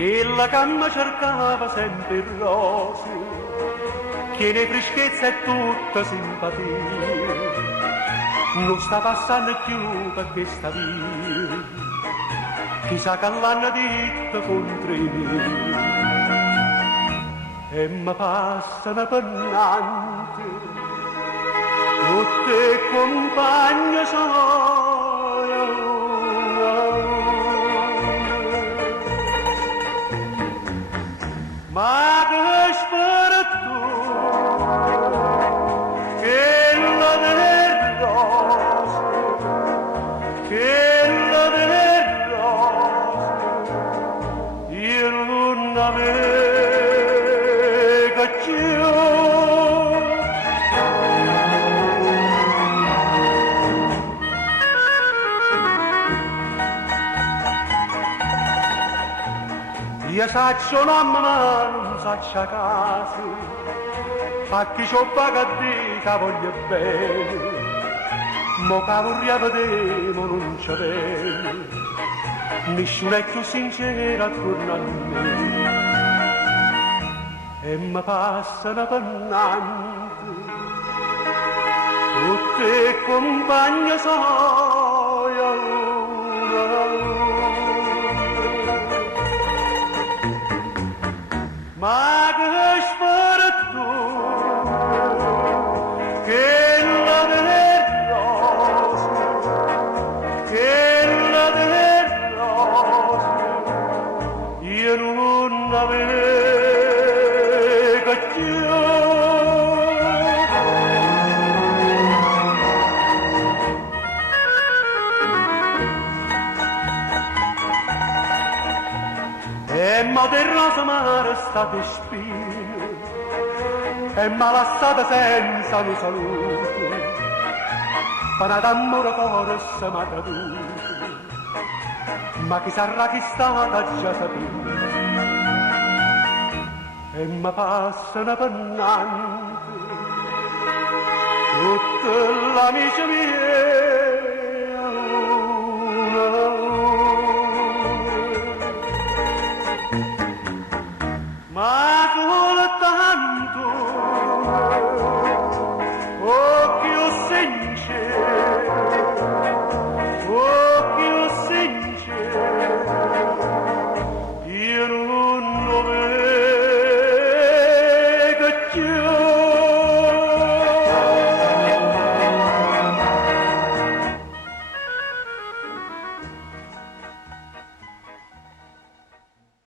E la camma cercava sempre il rose, che ne freschezza e tutta simpatia. Non sta passando più per questa via, chissà che l'hanno detto contro di me. E mi passano pennante, tutte compagne sono. Ma che spera tu, che la delle rose, che la delle rose, io non avevo più. Io saccio una mano, non saccio a casa, a chi c'ho paga di che voglio bene, mo che vorrei vedere, mo non c'è bene, nessuno è più sincero attorno a me, e mi passano pennante, tutte compagne sono. Ma che spera tu, che la delle rose, che la delle rose, io non avevo più. E ma del rosa mare state spine, e ma lasciata senza un saluto, pana d'amore forse m'ha traduto, ma chi sarà chi stata già saputo. E mi passano pennante, tutta l'amica mia.